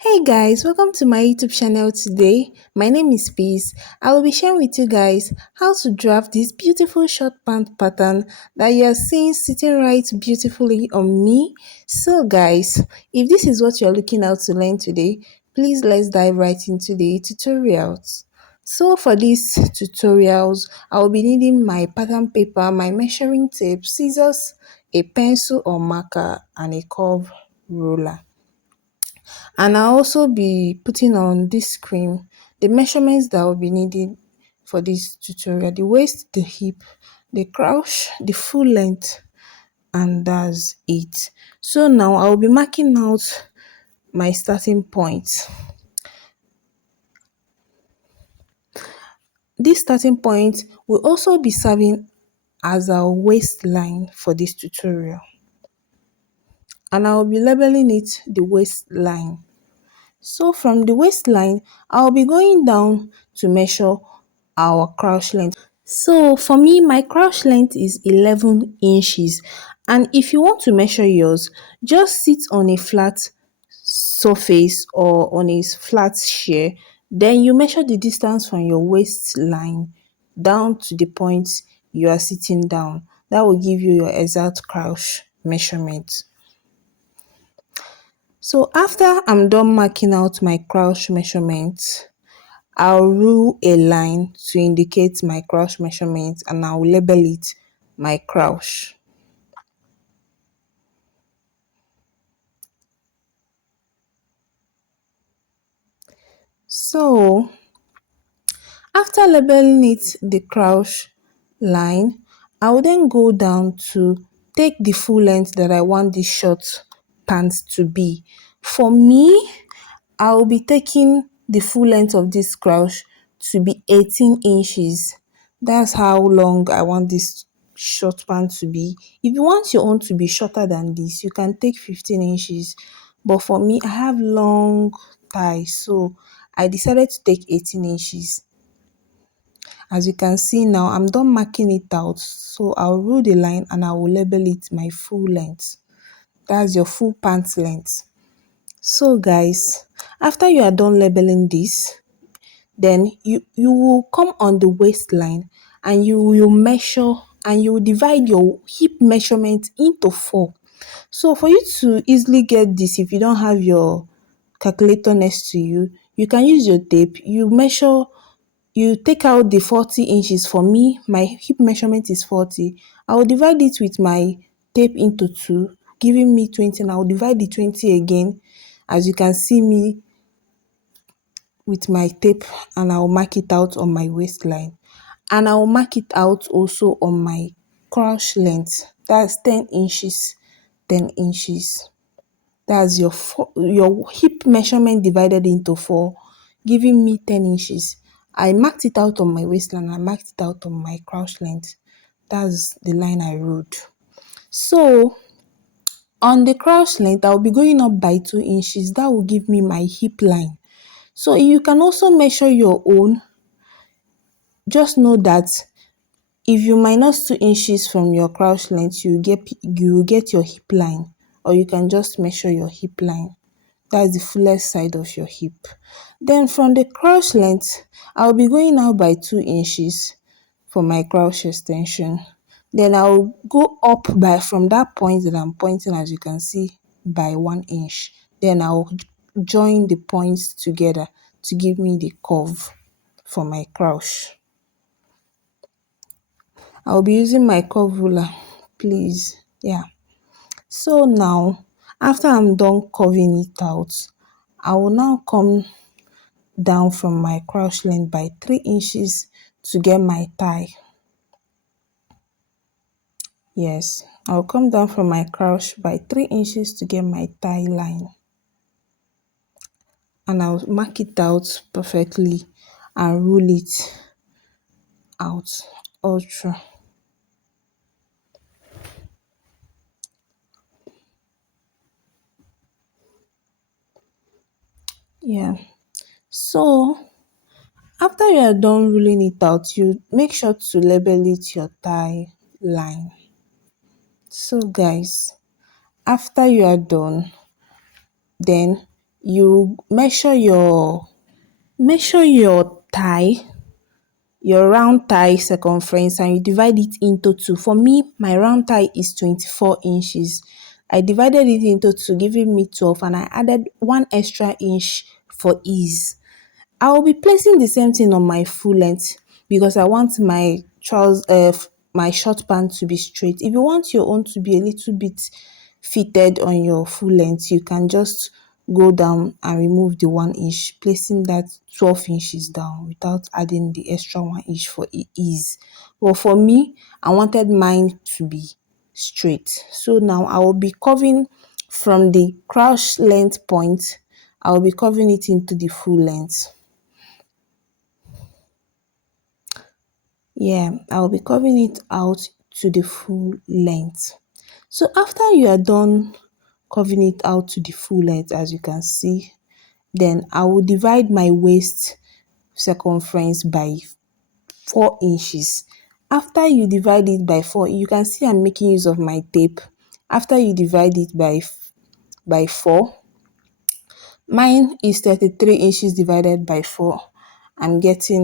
Hey guys, welcome to my YouTube channel today. My name is Peace. I will be sharing with you guys how to draft this beautiful short pant pattern that you are seeing sitting right beautifully on me. So guys, if this is what you're looking out to learn today, please let's dive right into the tutorials. So for these tutorials, I will be needing my pattern paper, my measuring tape, scissors, a pencil or marker, and a curve ruler. And I'll also be putting on this screen the measurements that will be needed for this tutorial: the waist, the hip, the crouch, the full length, and that's it. So now I'll be marking out my starting point. This starting point will also be serving as our waistline for this tutorial, and I'll be labeling it the waistline. So from the waistline, I'll be going down to measure our crouch length. So for me, my crouch length is 11 inches. And if you want to measure yours, just sit on a flat surface or on a flat shear. Then you measure the distance from your waistline down to the point you are sitting down. That will give you your exact crouch measurement. So after I'm done marking out my crouch measurement, I'll rule a line to indicate my crouch measurement and I'll label it my crouch. So after labeling it the crouch line, I will then go down to take the full length that I want this short pants to be. For me, I will be taking the full length of this crouch to be 18 inches. That's how long I want this short pant to be. If you want your own to be shorter than this, you can take 15 inches. But for me, I have long thighs, so I decided to take 18 inches. As you can see now, I'm done marking it out. So I'll rule the line and I will label it my full length. That's your full pant length. So guys, after you are done labeling this, then you will come on the waistline and you will measure and you will divide your hip measurement into four. So for you to easily get this, if you don't have your calculator next to you, you can use your tape. You take out the 40 inches. For me, my hip measurement is 40. I will divide it with my tape into two, giving me 20, and I will divide the 20 again, as you can see me with my tape, and I'll mark it out on my waistline. And I'll mark it out also on my crouch length. That's 10 inches, 10 inches. That's your hip measurement divided into four, giving me 10 inches. I marked it out on my waistline. I marked it out on my crouch length. That's the line I wrote. So on the crouch length, I'll be going up by 2 inches. That will give me my hip line. So you can also measure your own. Just know that if you minus 2 inches from your crouch length, you will get your hip line, or you can just measure your hip line. That's the fullest side of your hip. Then from the crouch length, I'll be going out by 2 inches for my crouch extension. Then I'll go up by from that point that I'm pointing, as you can see, by 1 inch. Then I'll join the points together to give me the curve for my crouch. I'll be using my curve ruler, please. Yeah. So now, after I'm done curving it out, I will now come down from my crouch length by 3 inches to get my thigh. Yes, I'll come down from my crouch by 3 inches to get my thigh line. And I'll mark it out perfectly and rule it out ultra. Yeah. So after you are done ruling it out, you make sure to label it your thigh line. So guys, after you are done, then You measure your thigh, your round thigh circumference, and you divide it into two. For me, my round thigh is 24 inches. I divided it into two, giving me 12, and I added 1 extra inch for ease. I will be placing the same thing on my full length because I want my trousers, my short pant to be straight. If you want your own to be a little bit fitted on your full length, you can just go down and remove the 1 inch, placing that 12 inches down without adding the extra 1 inch for ease. But for me, I wanted mine to be straight. So now I will be curving from the crouch length point. I will be curving it into the full length. Yeah, I'll be curving it out to the full length. So after you are done curving it out to the full length, as you can see, then I will divide my waist circumference by 4 inches. After you divide it by 4, you can see I'm making use of my tape. After you divide it by 4, mine is 33 inches divided by 4. I'm getting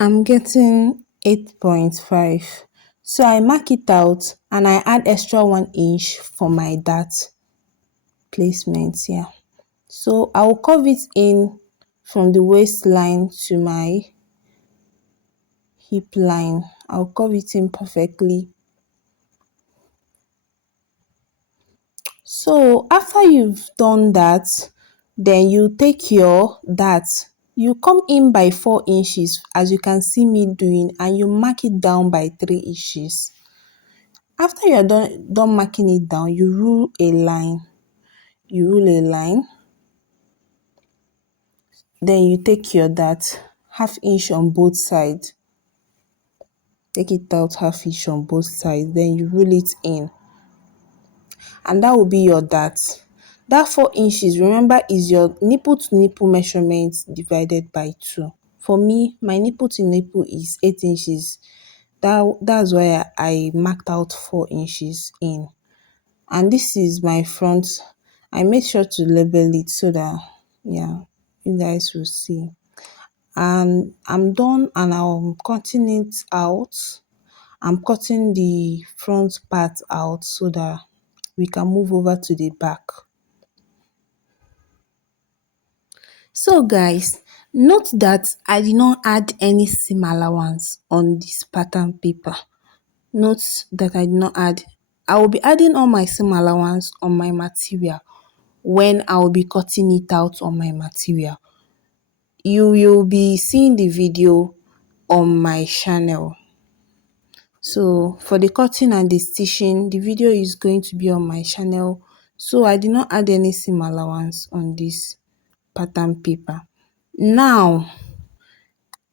8.5. So I mark it out and I add extra 1 inch for my dart placement here. So I will curve it in from the waistline to my hip line. I'll curve it in perfectly. So after you've done that, then you take your dart. You come in by 4 inches as you can see me doing, and you mark it down by 3 inches. After you're done marking it down, you rule a line. Then you take your dart, half inch on both sides. Take it out half inch on both sides. Then you rule it in. And that will be your dart. That 4 inches, remember, is your nipple to nipple measurement divided by 2. For me, my nipple to nipple is 8 inches. That's why I marked out 4 inches in. And this is my front. I made sure to label it so that, yeah, you guys will see. And I'm done and I'm cutting it out. I'm cutting the front part out so that we can move over to the back. So guys, note that I did not add any seam allowance on this pattern paper. Note that I did not add. I will be adding all my seam allowance on my material when I will be cutting it out on my material. You will be seeing the video on my channel. So for the cutting and the stitching, the video is going to be on my channel. So I did not add any seam allowance on this pattern paper. Now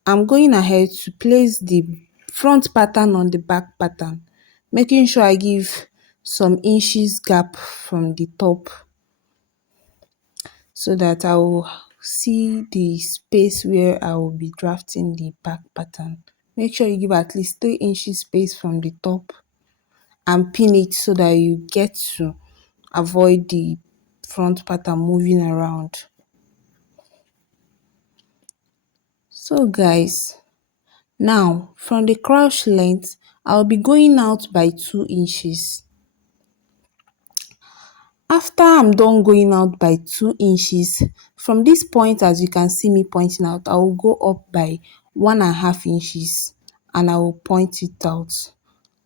I'm going ahead to place the front pattern on the back pattern, making sure I give some inches gap from the top so that I will see the space where I will be drafting the back pattern. Make sure you give at least 3 inches space from the top and pin it so that you get to avoid the front pattern moving around. So guys, now from the crouch length, I'll be going out by 2 inches. After I'm done going out by 2 inches, from this point, as you can see me pointing out, I will go up by 1.5 inches and I will point it out.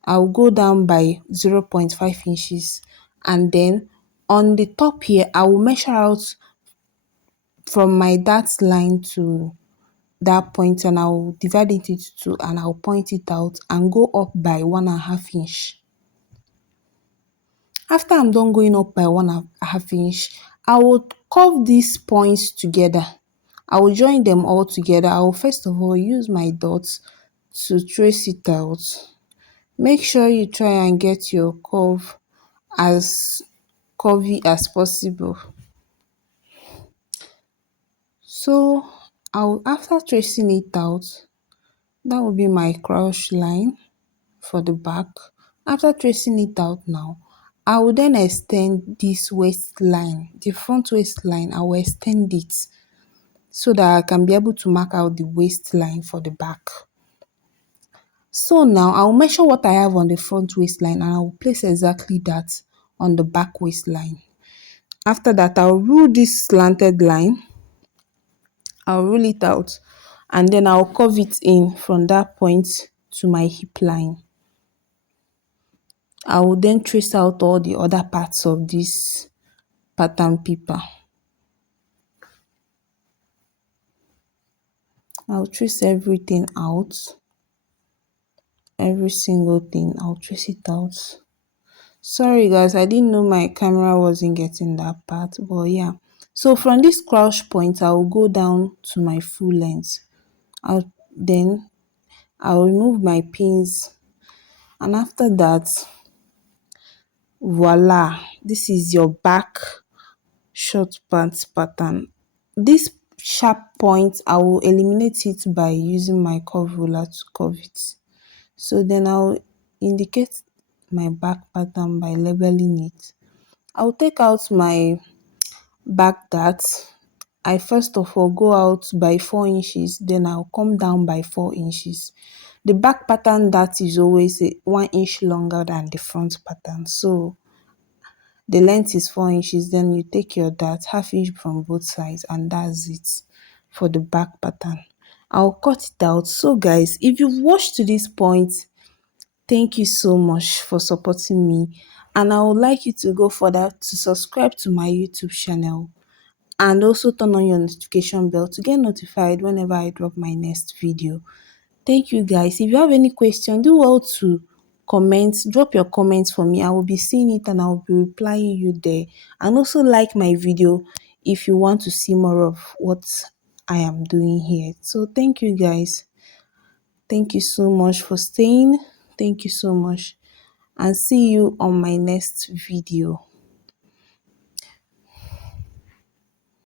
I will go down by 0.5 inches, and then on the top here, I will measure out from my dart line to that point, and I will divide it into two and I will point it out and go up by 1.5 inch. After I'm done going up by 1.5 inch, I will curve these points together. I will join them all together. I will first of all use my dots to trace it out. Make sure you try and get your curve as curvy as possible. So after tracing it out, that will be my crouch line for the back. After tracing it out now, I will then extend this waistline, the front waistline. I will extend it so that I can be able to mark out the waistline for the back. So now I will measure what I have on the front waistline and I will place exactly that on the back waistline. After that, I'll rule this slanted line. I'll rule it out and then I'll curve it in from that point to my hip line. I will then trace out all the other parts of this pattern paper. I'll trace everything out. Every single thing, I'll trace it out. Sorry guys, I didn't know my camera wasn't getting that part, but yeah. So from this crouch point, I will go down to my full length. Then I'll remove my pins, and after that, voila, this is your back short pants pattern. This sharp point, I will eliminate it by using my curve ruler to curve it. So then I'll indicate my back pattern by labeling it. I'll take out my back dart. I first of all go out by 4 inches, then I'll come down by 4 inches. The back pattern dart is always 1 inch longer than the front pattern. So the length is 4 inches, then you take your dart, half inch from both sides, and that's it for the back pattern. I'll cut it out. So guys, if you've watched to this point, thank you so much for supporting me, and I would like you to go further to subscribe to my YouTube channel and also turn on your notification bell to get notified whenever I drop my next video. Thank you guys. If you have any question, do well to comment, drop your comments for me. I will be seeing it and I will be replying you there. And also like my video if you want to see more of what I am doing here. So thank you guys. Thank you so much for staying. Thank you so much, and see you on my next video.